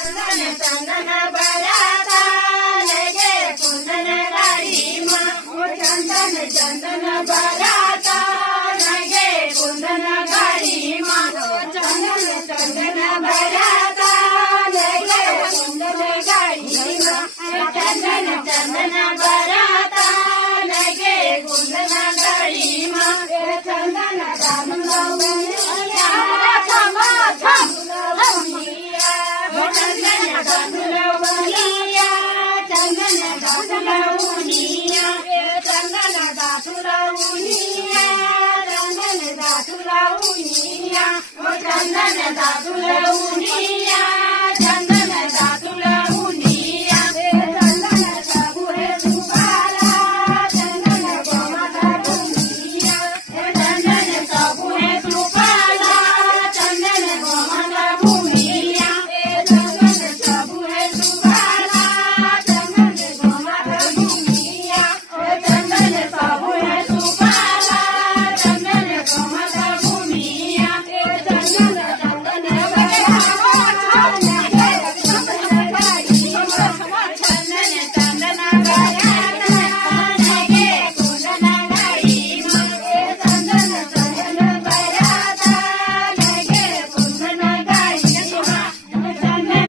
चंदन बराता लगे कुंदन गाड़ी माँ चंदन चंदन बराता लगे कुंदन गाड़ी माँ चंदन चंदन बराता लगे कुंदन गाड़ी माँ चंदन चंदन बराता लगे कुंदन गाड़ी माँ चंदन चंदन दादुला उनिया